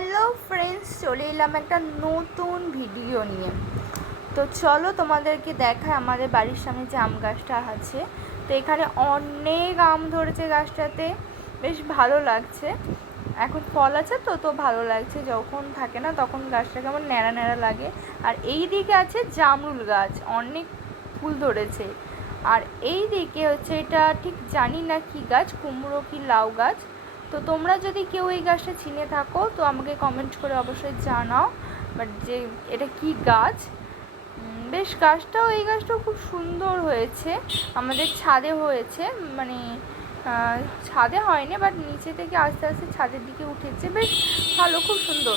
Hello friends, চলে এলাম একটা নতুন ভিডিও নিয়ে। তো চলো তোমাদেরকে দেখায় আমাদের বাড়ির সামনে যে আম গাছটা আছে। তো এখানে অনেক আম ধরেছে গাছটাতে, বেশ ভালো লাগছে। এখন ফল আছে তো তো ভালো লাগছে, যখন থাকে না তখন গাছটা কেমন ন্যাড়া ন্যাড়া লাগে। আর এই দিকে আছে জামরুল গাছ, অনেক ফুল ধরেছে। আর এই দিকে হচ্ছে, এটা ঠিক জানি না কি গাছ, কুমড়ো কি লাউ গাছ। তো তোমরা যদি কেউ এই গাছটা চিনে থাকো তো আমাকে কমেন্ট করে অবশ্যই জানাও, বাট যে এটা কি গাছ। বেশ গাছটাও, এই গাছটাও খুব সুন্দর হয়েছে। আমাদের ছাদে হয়েছে, মানে ছাদে হয়নি, বাট নিচে থেকে আস্তে আস্তে ছাদের দিকে উঠেছে। বেশ ভালো, খুব সুন্দর।